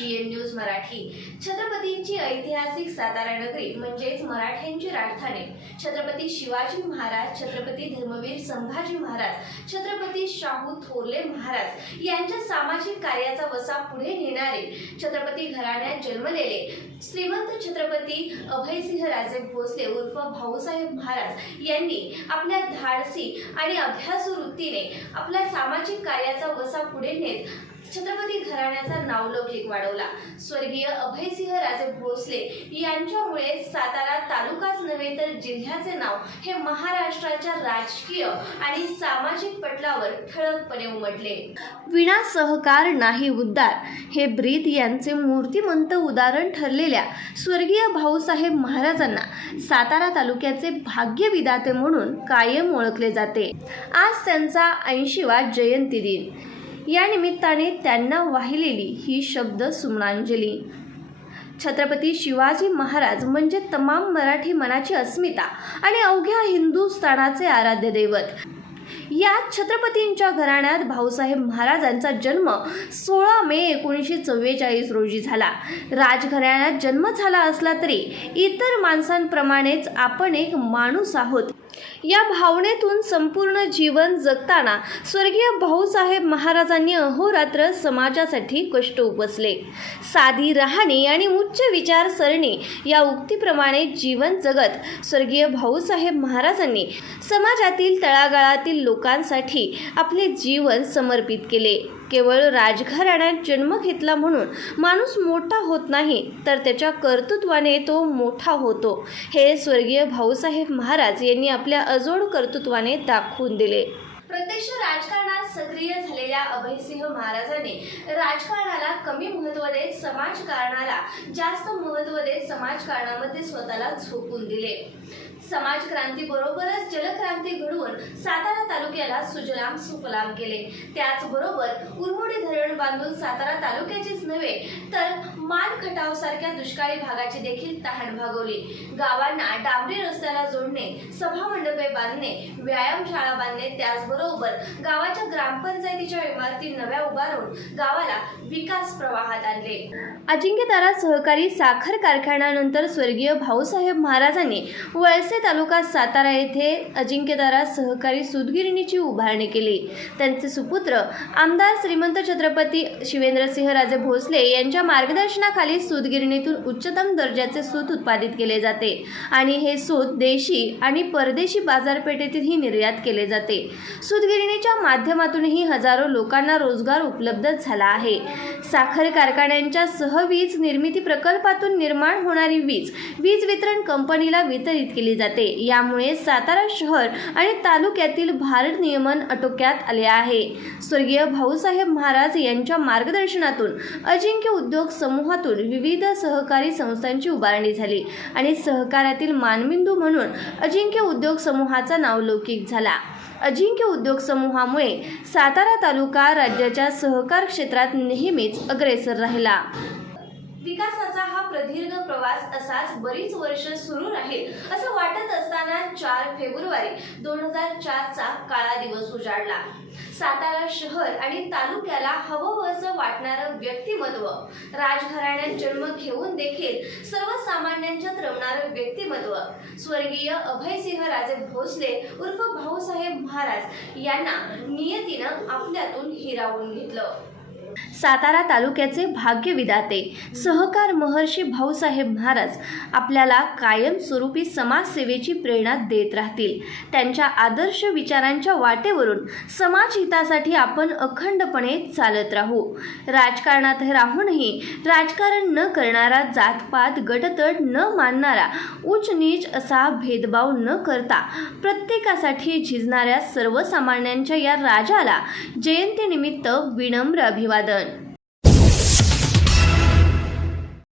G N news Marathi. छत्रपतींची ऐतिहासिक सातारा नगरी म्हणजेच मराठ्यांची राजधानी. छत्रपती शिवाजी महाराज छत्रपती धर्मवीर संभाजी महाराज छत्रपती शाहू थोरले महाराज यांच्या सामाजिक कार्याचा वसा पुढे नेणारे छत्रपती घराण्यात जन्मलेले श्रीमंत छत्रपती अभयसिंह राजे भोसले उर्फ भाऊसाहेब महाराज यांनी आपल्या धाडसी आणि अभ्यासू वृत्तीने आपल्या सामाजिक कार्याचा वसा पुढे नेत छत्रपती घराण्याचा नावलौकिक वाढवला. स्वर्गीय अभयसिंह राजे भोसले यांच्यामुळे सातारा तालुकाच नव्हे तर जिल्ह्याचे नाव हे महाराष्ट्राच्या राजकीय आणि सामाजिक पटलावर ठळकपणे उमटले. विना सहकार नाही उद्धार. हे ब्रीद यांचे मूर्तिमंत उदाहरण ठरलेल्या स्वर्गीय भाऊसाहेब महाराजांना सातारा तालुक्याचे भाग्यविदाते म्हणून कायम ओळखले जाते. आज त्यांचा ऐंशीवा जयंती दिन. या निमित्ताने त्यांना वाहिलेली ही शब्द सुमनांजली. छत्रपती शिवाजी महाराज म्हणजे तमाम मराठी मनाची अस्मिता आणि अवघ्या हिंदुस्थानाचे आराध्य दैवत. या छत्रपतींच्या घराण्यात भाऊसाहेब महाराजांचा जन्म सोळा मे एकोणीसशे चव्वेचाळीस रोजी झाला. राजघराण्यात जन्म झाला असला तरी इतर माणसांप्रमाणेच आपण एक माणूस आहोत. या भावनेतून संपूर्ण जीवन जगताना स्वर्गीय भाऊसाहेब महाराजांनी अहोरात्र समाजासाठी कष्ट उपसले. साधी राहणी आणि उच्च विचारसरणी या उक्तीप्रमाणे जीवन जगत स्वर्गीय भाऊसाहेब महाराजांनी समाजातील तळागाळातील लोक लोकांसाठी आपले जीवन समर्पित केले. केवळ राजघराण्यात जन्म घेतला म्हणून माणूस मोठा होत नाही तर त्याच्या कर्तृत्वाने तो मोठा होतो. हे स्वर्गीय भाऊसाहेब महाराज यांनी आपल्या अजोड कर्तृत्वाने दाखवून दिले. प्रत्यक्ष राजकारण सक्रिय झालेल्या अभयसिंह महाराजांनी राजकारणाला कमी महत्त्व देत समाजकारणाला जास्त महत्त्व देत समाजकारणामध्ये स्वतःला झोकून दिले. समाजक्रांतीबरोबरच जलक्रांती घडवून सातारा तालुक्याला सुजलाम सुफलाम केले. त्याचबरोबर उरमोडी बांधून सातारा तालुक्याचीच नव्हे तर मान खटाव सारख्या दुष्काळी भागाची देखील तहान भागवली. गावांना डांबरी रस्त्याला जोडणे सभा मंडपे बांधणे व्यायामशाळा बांधणे त्याचबरोबर गावाच्या ग्रामपंचायतीच्या इमारती नव्या उभारून गावाला विकास प्रवाहात आणले. अजिंक्यतारा सहकारी साखर कारखान्यानंतर स्वर्गीय भाऊसाहेब महाराजांनी वळसे तालुका सातारा येथे अजिंक्यतारा सहकारी सुदगिरणीची उभारणी केली. त्यांचे सुपुत्र आमदार श्रीमंत छत्रपती शिवेंद्रसिंह राजे भोसले यांच्या मार्गदर्शनाखाली सूतगिरणीतून उच्चतम दर्जाचे सूत उत्पादित केले जाते. आणि हे सूत देशी आणि परदेशी बाजारपेठेतही निर्यात केले जाते. सूतगिरणीच्या माध्यमातूनही हजारो लोकांना रोजगार उपलब्ध झाला आहे. साखर कारखान्यांच्या सहवीज निर्मिती प्रकल्पातून निर्माण होणारी वीज वीज वितरण कंपनीला वितरित केली जाते. यामुळे सातारा शहर आणि तालुक्यातील भारत नियमन आटोक्यात आले आहे. स्वर्गीय भाऊसाहेब महाराज यांच्या मार्गदर्शनातून अजिंक्य उद्योग समूहातून विविध सहकारी संस्थांची उभारणी झाली आणि सहकार्यातील मानबिंदू म्हणून अजिंक्य उद्योग समूहाचा नावलौकिक झाला. अजिंक्य उद्योग समूहामुळे सातारा तालुका राज्याच्या सहकार क्षेत्रात नेहमीच अग्रेसर राहिला. विकासाचा हा प्रदीर्घ प्रवास असाच बरीच वर्ष सुरू राहील असं वाटत असताना चार फेब्रुवारी दोन हजार चारचा काळा दिवस उजाडला. सातारा शहर आणि तालुक्याला हवं असं वाटणारं व्यक्तिमत्व. राजघराण्यात जन्म घेऊन देखील सर्वसामान्यांच्यात रमणारं व्यक्तिमत्व. स्वर्गीय अभयसिंह राजे भोसले उर्फ भाऊसाहेब महाराज यांना नियतीनं आपल्यातून हिरावून घेतलं. सातारा तालुक्याचे भाग्यविधाते सहकार महर्षी भाऊसाहेब महाराज आपल्याला कायमस्वरूपी समाजसेवेची प्रेरणा देत राहतील. त्यांच्या आदर्श विचारांच्या वाटेवरून समाजहितासाठी आपण अखंडपणे चालत राहू. राजकारणात राहूनही राजकारण न करणारा जातपात गटतट न मानणारा उच्च नीच असा भेदभाव न करता प्रत्येकासाठी झिजणाऱ्या सर्वसामान्यांच्या या राजाला जयंतीनिमित्त विनम्र अभिवादन the